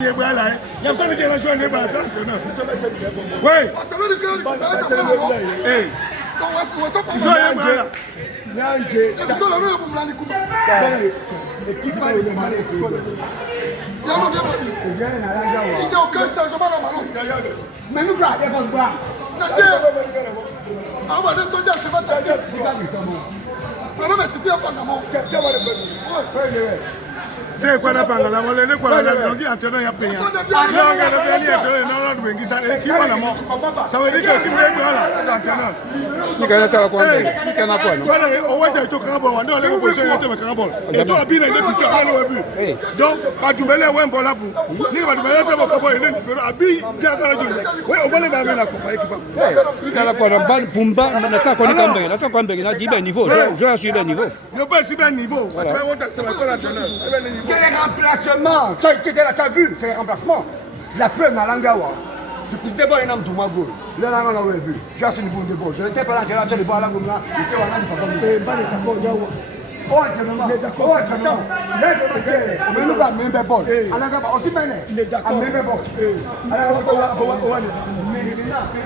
Oui. Il n'y a aucun changement dans ma langue. Mais nous, c'est quoi la parole? La volée, quoi la langue, Antonin a payé. Ça veut dire que tu veux là, c'est Antonin. Ni kana ta kwa mbele, ni kana kwa no. Voilà, on va dire que Carabon, on a les positions de Carabon. Et toi, bien, il est plus tard, donc, pas du bel ou un bon labou. Ni pas du bel ou un bon labou, il est plus habillé, il y a dans la journée. Oui, on va les mettre la coupe, Ni kana kwa ban pumba na ta kwa ni kambele, na ta kwa mbele na dibe niveau, je suis bien niveau. Ne pas si bien niveau. C'est les remplacements. Tu as vu, c'est les remplacements. La peur dans l'angawa. Depuis ce débat, il y a un peu de mal. Là, on a vu. J'ai acheté une boule de bois. Je n'étais pas là, j'ai acheté une boule de bois. J'étais là, j'ai pas de oh, d'accord. Attends. Là, je ne pas même bol. Alors, aussi bien. Il est d'accord. Même bol. Alors, mais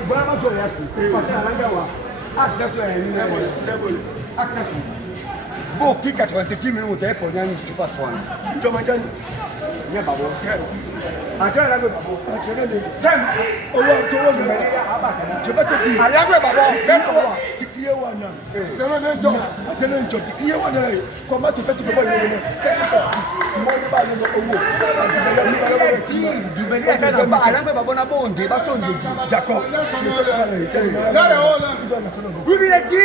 voilà, je vais acheter. Parce que l'angawa. C'est bon. Accession. Bon, qui 90 minutes pour gagner une surface pour nous. Tu m'as gagné. Il n'y a pas bon. Je vais te dire. Comment se fait-il que d'accord. Oui, il a dit.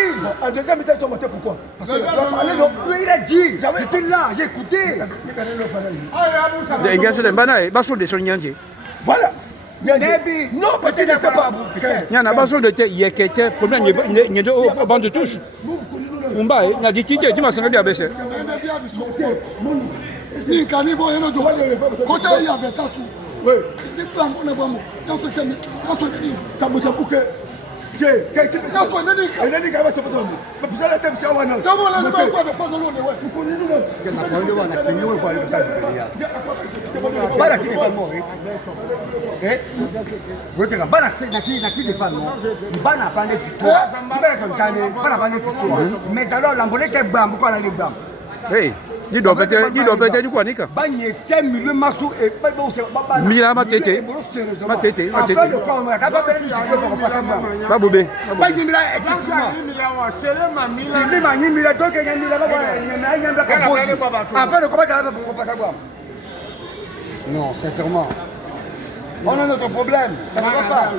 En deuxième mi-temps, ils sont montés pourquoi? Parce que oui, il a dit. J'étais là, j'ai écouté. Voilà. Non, parce qu'il n'était pas. Il y en a besoin de te problème il y a au banc de touche. Pumba na dit tu m'as sangé bien baissé. Ni canibo et notre côté il y avait ça sous. Oui. Des plans on a vraiment. Dans ce cas, dans ce dit, ça me bouquet. Je, quelqu'un ça soit nani, nani va te donner. Mais vous allez t'aimer ça ou non? Comment là ne pas de faire de l'eau ouais. Vous connaissez nous. Que n'a pas eu on a signé ou pas le cas. Bala ti defal mo. Vous c'est bala c'est na ti defal mo. Bala pas de victoire. Tu bala comme tane, bala pas de victoire. Mais alors l'ambolé que bam ko la libam. Hey. Ni do bete du quoi nika. Bagné 5 millions massou et pas bon c'est pas. Mila ma tete. Ma tete. Enfin le corps on a pas perdu pour passer bam. Ba bobe. Pas ni mila excessivement. C'est même ni mila donc il y a mila pas il y a un black enfin le combat pour passer bam. Non, sincèrement. On a notre problème, ça ne va pas.